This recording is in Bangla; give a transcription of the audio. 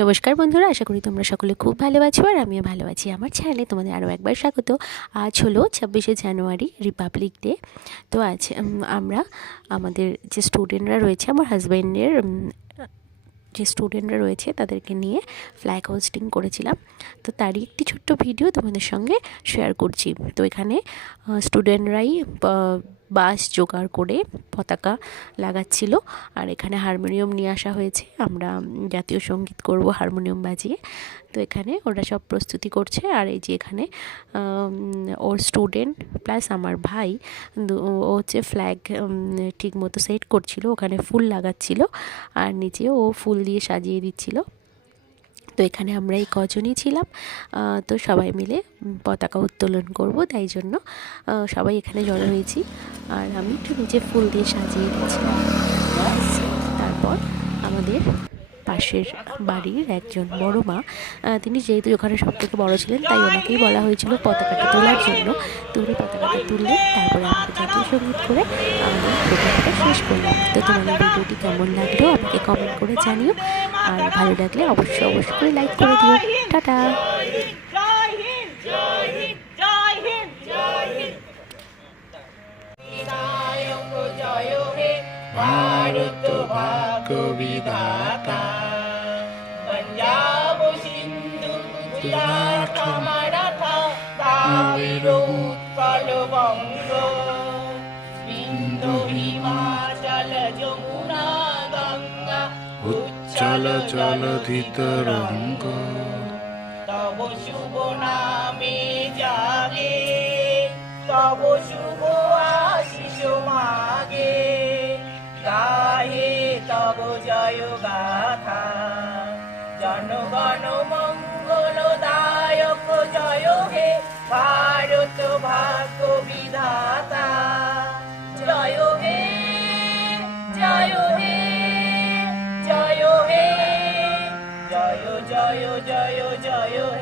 নমস্কার বন্ধুরা, আশা করি তোমরা সকলে খুব ভালো আছো আর আমিও ভালো আছি। আমার চ্যানেলে তোমাদের আরও একবার স্বাগত। আজ হলো 26শে জানুয়ারি, রিপাবলিক ডে। তো আজ আমরা আমাদের যে স্টুডেন্টরা রয়েছে, আমার হাজব্যান্ডের যে স্টুডেন্টরা রয়েছে তাদেরকে নিয়ে ফ্ল্যাগ হোস্টিং করেছিলাম। তো তারই একটি ছোট্ট ভিডিও তোমাদের সঙ্গে শেয়ার করছি। তো এখানে স্টুডেন্টরাই বাস জোগাড় করে পতাকা লাগাচ্ছিল, আর এখানে হারমোনিয়াম নিয়ে আসা হয়েছে। আমরা জাতীয় সঙ্গীত করব হারমোনিয়াম বাজিয়ে। তো এখানে ওরা সব প্রস্তুতি করছে, আর এই যে এখানে ওর স্টুডেন্ট প্লাস আমার ভাই ও হচ্ছে ফ্ল্যাগ ঠিক মতো সেট করছিল, ওখানে ফুল লাগাচ্ছিল আর নিচে ও ফুল দিয়ে সাজিয়ে দিচ্ছিল। তো এখানে আমরা এই কজনই ছিলাম। তো সবাই মিলে পতাকা উত্তোলন করব, তাই জন্য সবাই এখানে জড়ো হয়েছি। আর আমি একটু নিচে ফুল দিয়ে সাজিয়ে দিচ্ছিলাম। তারপর আমাদের পাশের বাড়ির একজন বড় মা, তিনি যেহেতু ওখানে সব থেকে বড়ো ছিলেন, তাই ওনাকেই বলা হয়েছিল পতাকাটা তোলার জন্য। তো উনি পতাকাটা তুললেন, তারপরে আমরা জাতীয় সঙ্গীত করে আমাদের প্রোগ্রামটা শেষ করলাম। তো তোমাদের ভিডিওটি কেমন লাগলো আমাকে কমেন্ট করে জানিও, আর ভালো লাগলে অবশ্যই করে লাইক করে দিও। টাটা। ভারত ভাগ্য বিধাতা, পঞ্জাব সিন্ধু গুজরাট মারাঠা, দ্রাবিড় উৎকল বঙ্গ, বিন্দু হিমাচল যমুনা গঙ্গা, উচ্ছল জলধি তরঙ্গ। তব শুভ নামে জাগে, তব শুভ আশিস মাগে, গাহে তব জয় গাথা। জনগণ মঙ্গল দায়ক জয় হে, ভারত ভাগ্য বিধাতা। জয় হে, জয় হে, জয় হে, জয় জয় জয় জয় হে।